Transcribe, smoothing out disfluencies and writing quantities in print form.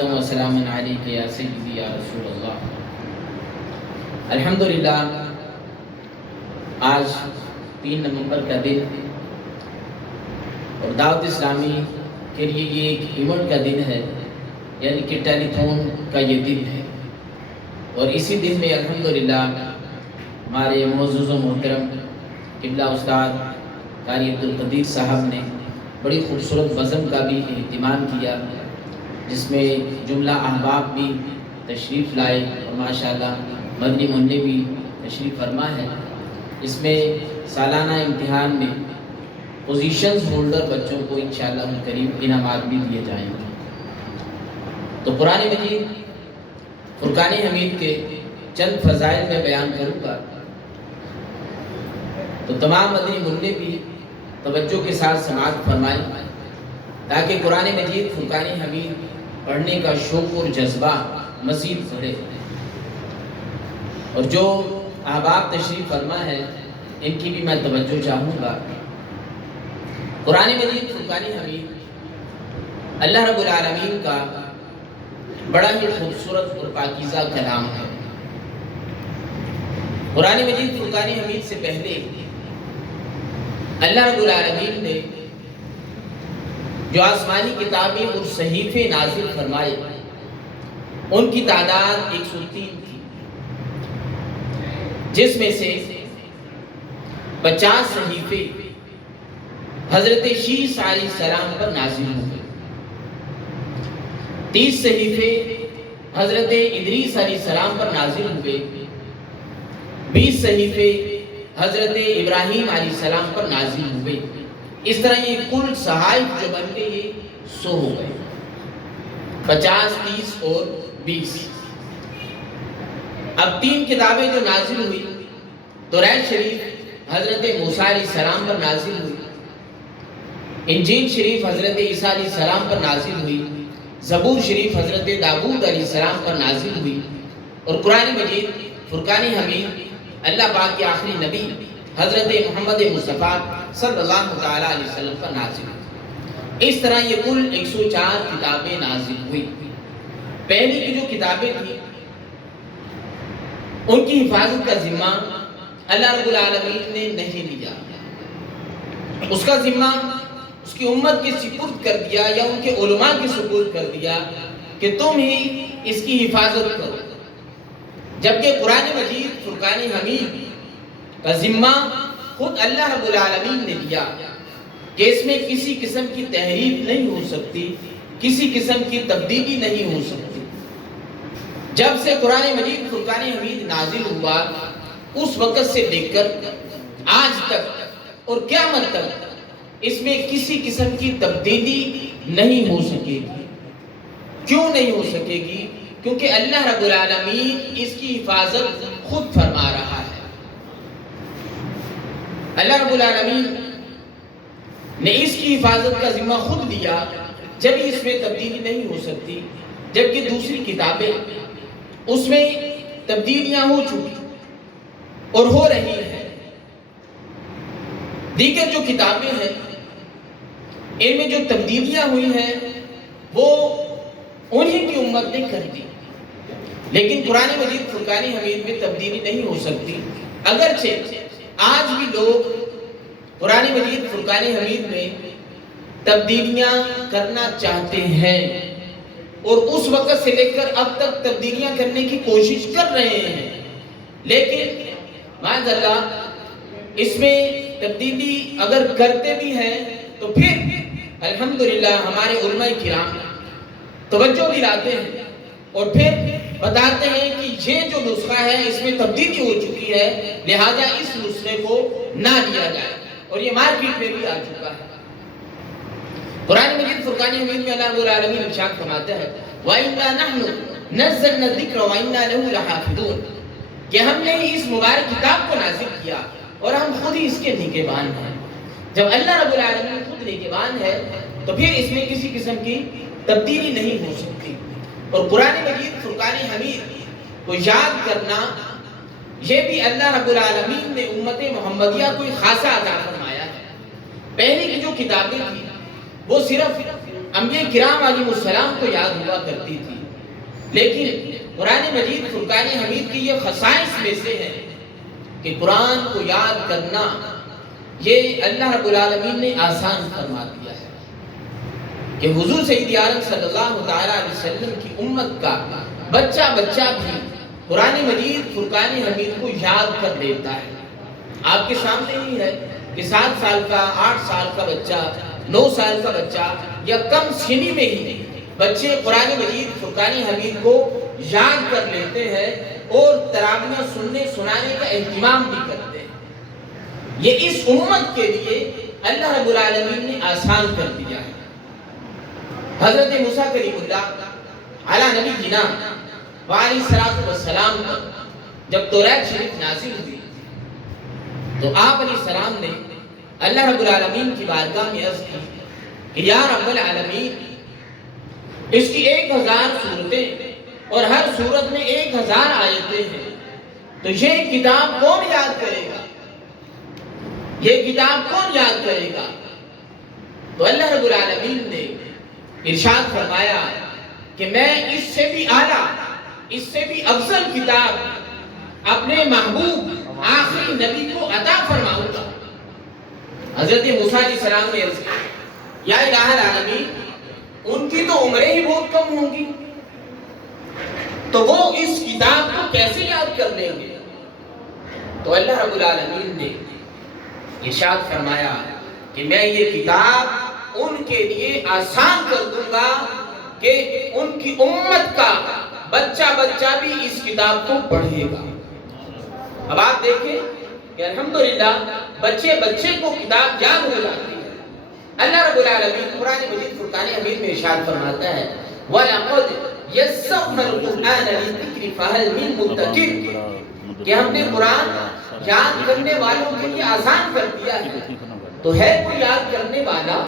صلاۃ و سلام علیک یا سیدی یا رسول اللہ۔ الحمدللہ آج 3 نومبر کا دن اور دعوت اسلامی کے لیے یہ ایک ایونٹ کا دن ہے، یعنی کہ ٹیلی تھون کا یہ دن ہے، اور اسی دن میں الحمدللہ ہمارے معزز و محترم قبلہ استاد قاری عبدالقدیر صاحب نے بڑی خوبصورت بزم کا بھی اہتمام کیا، جس میں جملہ احباب بھی تشریف لائے اور ماشاءاللہ مدنی منع بھی تشریف فرما ہے۔ اس میں سالانہ امتحان میں پوزیشنز ہولڈر بچوں کو انشاءاللہ قریب انعامات بھی دیے جائیں گے۔ تو قرآن مجید فرقان حمید کے چند فضائل میں بیان کروں گا، تو تمام مدنی منع بھی توجہ کے ساتھ سماعت فرمائیں تاکہ قرآن مجید فرقان حمید پڑھنے کا شوق اور جذبہ مزید بڑھے، اور جو احباب تشریف فرما ہے ان کی بھی میں توجہ چاہوں گا۔ قرآن مجید فرقان حمید اللہ رب العالمین کا بڑا ہی خوبصورت اور پاکیزہ کلام ہے۔ قرآن مجید فرقان حمید سے پہلے اللہ رب العالمین نے جو آسمانی کتابیں اور صحیفے نازل فرمائے ان کی تعداد 103 تھی، جس میں سے 50 صحیفے حضرت شیس علیہ السلام پر نازل ہوئے، 30 صحیفے حضرت ادریس علیہ السلام پر نازل ہوئے، 20 صحیفے حضرت ابراہیم علیہ السلام پر نازل ہوئے۔ اس طرح یہ کل صحائف جو بن کے یہ 100 ہو گئے، 50، 30 اور 20۔ اب 3 کتابیں جو نازل ہوئی، توریت شریف حضرت موسیٰ علیہ السلام پر نازل ہوئی، انجیل شریف حضرت عیسیٰ علیہ السلام پر نازل ہوئی، زبور شریف حضرت داؤد علیہ السلام پر نازل ہوئی، اور قرآن مجید فرقان حمید اللہ پاک کے آخری نبی حضرت محمد مصطفیٰ صلی اللہ تعالیٰ علیہ وسلم پر نازل ہوئی۔ اس طرح یہ کل 104 کتابیں نازل ہوئی۔ پہلی کی جو کتابیں تھیں ان کی حفاظت کا ذمہ اللہ رب العالمین نے نہیں لیا، اس کا ذمہ اس کی امت کے سپرد کر دیا، یا ان کے علماء کے سپرد کر دیا کہ تم ہی اس کی حفاظت کرو، جبکہ قرآن مجید فرقان حمید کا ذمہ خود اللہ رب العالمین نے لیا کہ اس میں کسی قسم کی تحریف نہیں ہو سکتی، کسی قسم کی تبدیلی نہیں ہو سکتی۔ جب سے قرآن مجید فرقان حمید نازل ہوا اس وقت سے لے کر آج تک اور قیامت تک اس میں کسی قسم کی تبدیلی نہیں ہو سکے گی۔ کیوں نہیں ہو سکے گی؟ کیونکہ اللہ رب العالمین اس کی حفاظت خود فرما رہا ہے۔ اللہ رب العالمین نے اس کی حفاظت کا ذمہ خود لیا، جب اس میں تبدیلی نہیں ہو سکتی، جبکہ دوسری کتابیں اس میں تبدیلیاں ہو چکی اور ہو رہی ہیں۔ دیگر جو کتابیں ہیں ان میں جو تبدیلیاں ہوئی ہیں وہ انہی کی امت نے کر دی، لیکن قرآن مجید فرقان حمید میں تبدیلی نہیں ہو سکتی۔ اگرچہ آج بھی لوگ قرآن مجید فرقان حمید میں تبدیلیاں کرنا چاہتے ہیں، اور اس وقت سے لے کر اب تک تبدیلیاں کرنے کی کوشش کر رہے ہیں، لیکن معاذ اللہ اس میں تبدیلی اگر کرتے بھی ہیں تو پھر الحمدللہ ہمارے علماء کرام توجہ دلاتے ہیں اور پھر بتاتے ہیں کہ یہ جو نسخہ ہے اس میں تبدیلی ہو چکی ہے، لہذا اس نسخے کو نہ لیا جائے، اور یہ مارکیٹ میں بھی آ چکا ہے۔ قرآن مجید فرقان حمید میں اللہ رب العالمین ارشاد فرماتا ہے وَإِنَّا نَحْنُ نَزَّلْنَا الذِّكْرَ وَإِنَّا لَهُ لَحَافِظُونَ، کہ ہم نے اس مبارک کتاب کو نازل کیا اور ہم خود ہی اس کے نگہبان ہیں۔ جب اللہ رب العالمین خود نگہبان ہے تو پھر اس میں کسی قسم کی تبدیلی نہیں ہو سکتی۔ اور قرآن مجید فرقان حمید کو یاد کرنا یہ بھی اللہ رب العالمین نے امت محمدیہ کو خاصہ عطا فرمایا ہے۔ پہلی کی جو کتابیں تھیں وہ صرف انبیاء کرام علیہ السلام کو یاد ہوا کرتی تھی، لیکن قرآن مجید فرقان حمید کی یہ خصائص میں سے ہے کہ قرآن کو یاد کرنا یہ اللہ رب العالمین نے آسان فرما دیا ہے کہ حضور سید عالم صلی اللہ تعالیٰ علیہ وسلم کی امت کا بچہ بھی قرآن مجید فرقان حمید کو یاد کر لیتا ہے۔ آپ کے سامنے ہی ہے کہ 7 سال کا، 8 سال کا بچہ، 9 سال کا بچہ یا کم سنی میں ہی بچے قرآن مجید فرقان حمید کو یاد کر لیتے ہیں اور تراویح سننے سنانے کا اہتمام بھی کرتے ہیں۔ یہ اس امت کے لیے اللہ رب العالمین نے آسان کر دیا ہے۔ حضرت موسیٰ کلیم اللہ علی نبی جنا وعلیہ السلام پر جب توریت شریف نازل ہوئی تو آپ علیہ السلام نے اللہ رب العالمین کی بارگاہ میں عرض کی کہ یا رب العالمین، اس کی 1000 صورتیں اور ہر صورت میں 1000 آیتیں ہیں، تو یہ کتاب کون یاد کرے گا؟ یہ کتاب کون یاد کرے گا؟ تو اللہ رب العالمین نے ارشاد فرمایا کہ میں اس سے بھی اعلیٰ، اس سے بھی افضل کتاب اپنے محبوب آخری نبی کو عطا فرماؤں گا۔ حضرت موسیٰ علیہ السلام نے عرض کیا یا الہ العالمین، ان کی تو عمریں ہی بہت کم ہوں گی، تو وہ اس کتاب کو کیسے یاد کر لیں گے؟ تو اللہ رب العالمین نے ارشاد فرمایا کہ میں یہ کتاب ان کے لیے آسان کر دوں گا کہ ان کی امت کا بچہ بھی اس کتاب کو پڑھے گا۔ اب آپ دیکھیں کہ الحمدللہ بچے کو کتاب یاد ہو جاتی ہے۔ اللہ رب العالمین قرآن مجید فرقان حمید میں ارشاد فرماتا ہے وَلَقَدْ يَسَّرْنَا الْقُرْآنَ لِلذِّكْرِ فَهَلْ مِن مُدَّكِرٍ، کہ ہم نے قرآن یاد کرنے والوں کے لیے آسان کر دیا ہے، تو ہے کوئی یاد کرنے والا؟